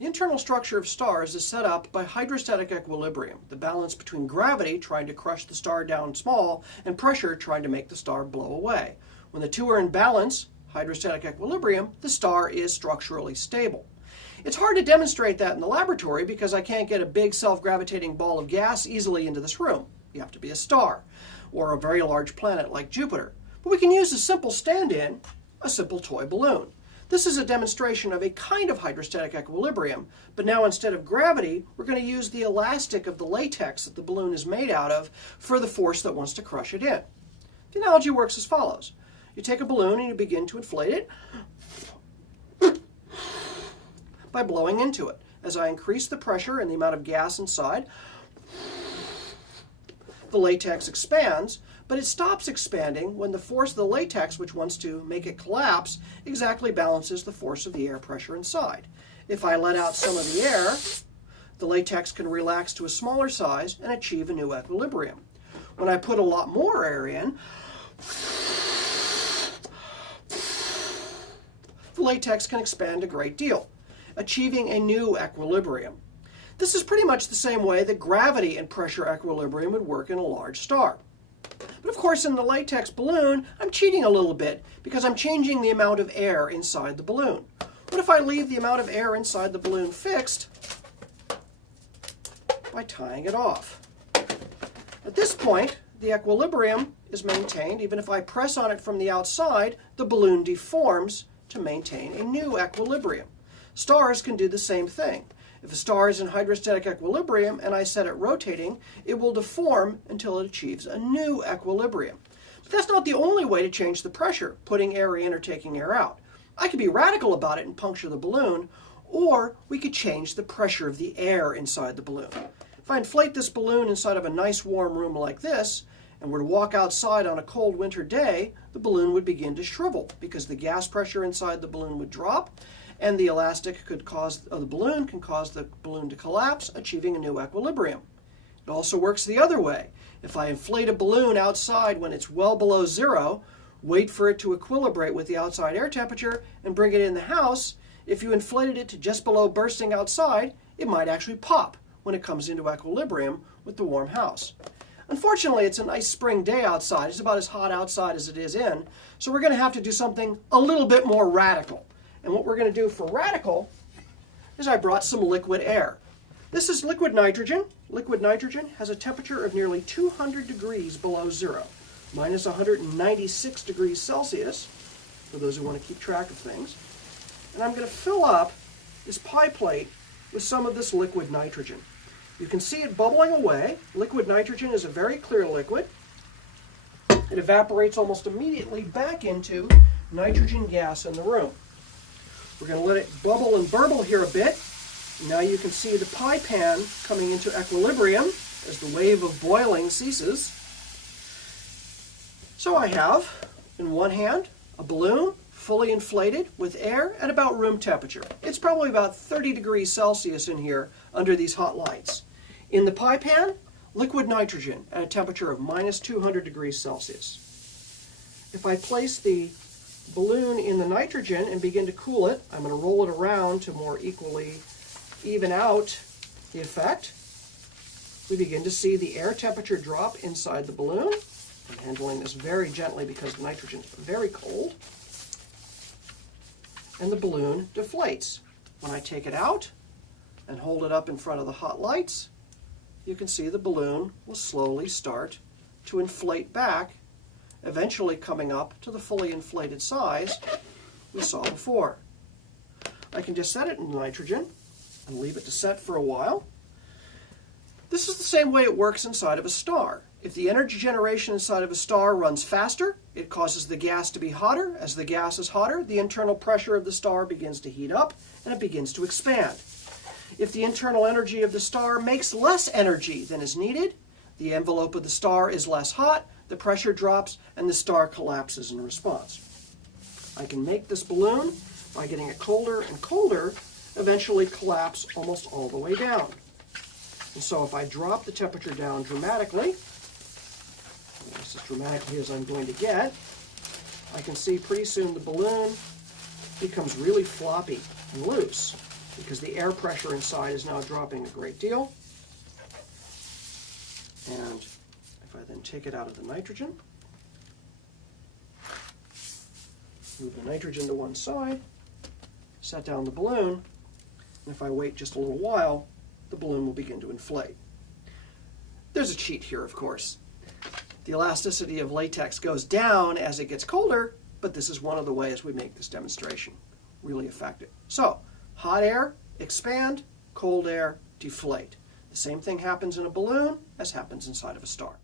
The internal structure of stars is set up by hydrostatic equilibrium, the balance between gravity trying to crush the star down small and pressure trying to make the star blow away. When the two are in balance, hydrostatic equilibrium, the star is structurally stable. It's hard to demonstrate that in the laboratory because I can't get a big self-gravitating ball of gas easily into this room. You have to be a star or a very large planet like Jupiter. But we can use a simple stand-in, a simple toy balloon. This is a demonstration of a kind of hydrostatic equilibrium, but now instead of gravity, we're going to use the elastic of the latex that the balloon is made out of for the force that wants to crush it in. The analogy works as follows. You take a balloon and you begin to inflate it by blowing into it. As I increase the pressure and the amount of gas inside, the latex expands, but it stops expanding when the force of the latex, which wants to make it collapse, exactly balances the force of the air pressure inside. If I let out some of the air, the latex can relax to a smaller size and achieve a new equilibrium. When I put a lot more air in, the latex can expand a great deal, achieving a new equilibrium. This is pretty much the same way that gravity and pressure equilibrium would work in a large star. But of course, in the latex balloon, I'm cheating a little bit because I'm changing the amount of air inside the balloon. What if I leave the amount of air inside the balloon fixed by tying it off? At this point, the equilibrium is maintained. Even if I press on it from the outside, the balloon deforms to maintain a new equilibrium. Stars can do the same thing. If a star is in hydrostatic equilibrium and I set it rotating, it will deform until it achieves a new equilibrium. But that's not the only way to change the pressure, putting air in or taking air out. I could be radical about it and puncture the balloon, or we could change the pressure of the air inside the balloon. If I inflate this balloon inside of a nice warm room like this, and were to walk outside on a cold winter day, the balloon would begin to shrivel because the gas pressure inside the balloon would drop, and the elastic could cause the balloon can cause the balloon to collapse, achieving a new equilibrium. It also works the other way. If I inflate a balloon outside when it's well below zero, wait for it to equilibrate with the outside air temperature, and bring it in the house, if you inflated it to just below bursting outside, it might actually pop when it comes into equilibrium with the warm house. Unfortunately, it's a nice spring day outside. It's about as hot outside as it is in, so we're going to have to do something a little bit more radical. And what we're going to do for radical is I brought some liquid air. This is liquid nitrogen. Liquid nitrogen has a temperature of nearly 200 degrees below zero, minus 196 degrees Celsius, for those who want to keep track of things. And I'm going to fill up this pie plate with some of this liquid nitrogen. You can see it bubbling away. Liquid nitrogen is a very clear liquid. It evaporates almost immediately back into nitrogen gas in the room. We're going to let it bubble and burble here a bit. Now you can see the pie pan coming into equilibrium as the wave of boiling ceases. So I have, in one hand, a balloon fully inflated with air at about room temperature. It's probably about 30 degrees Celsius in here under these hot lights. In the pie pan, liquid nitrogen at a temperature of minus 200 degrees Celsius. If I place the balloon in the nitrogen and begin to cool it, I'm going to roll it around to more equally even out the effect. We begin to see the air temperature drop inside the balloon. I'm handling this very gently because the nitrogen is very cold. And the balloon deflates. When I take it out and hold it up in front of the hot lights, you can see the balloon will slowly start to inflate back, eventually coming up to the fully inflated size we saw before. I can just set it in nitrogen and leave it to set for a while. This is the same way it works inside of a star. If the energy generation inside of a star runs faster, it causes the gas to be hotter. As the gas is hotter, the internal pressure of the star begins to heat up and it begins to expand. If the internal energy of the star makes less energy than is needed, the envelope of the star is less hot, the pressure drops, and the star collapses in response. I can make this balloon, by getting it colder and colder, eventually collapse almost all the way down. And so if I drop the temperature down dramatically, as dramatically as I'm going to get, I can see pretty soon the balloon becomes really floppy and loose. because the air pressure inside is now dropping a great deal. And if I then take it out of the nitrogen, move the nitrogen to one side, set down the balloon, and if I wait just a little while, the balloon will begin to inflate. There's a cheat here, of course. The elasticity of latex goes down as it gets colder, but this is one of the ways we make this demonstration really effective. So, hot air, expand, cold air, deflate. The same thing happens in a balloon as happens inside of a star.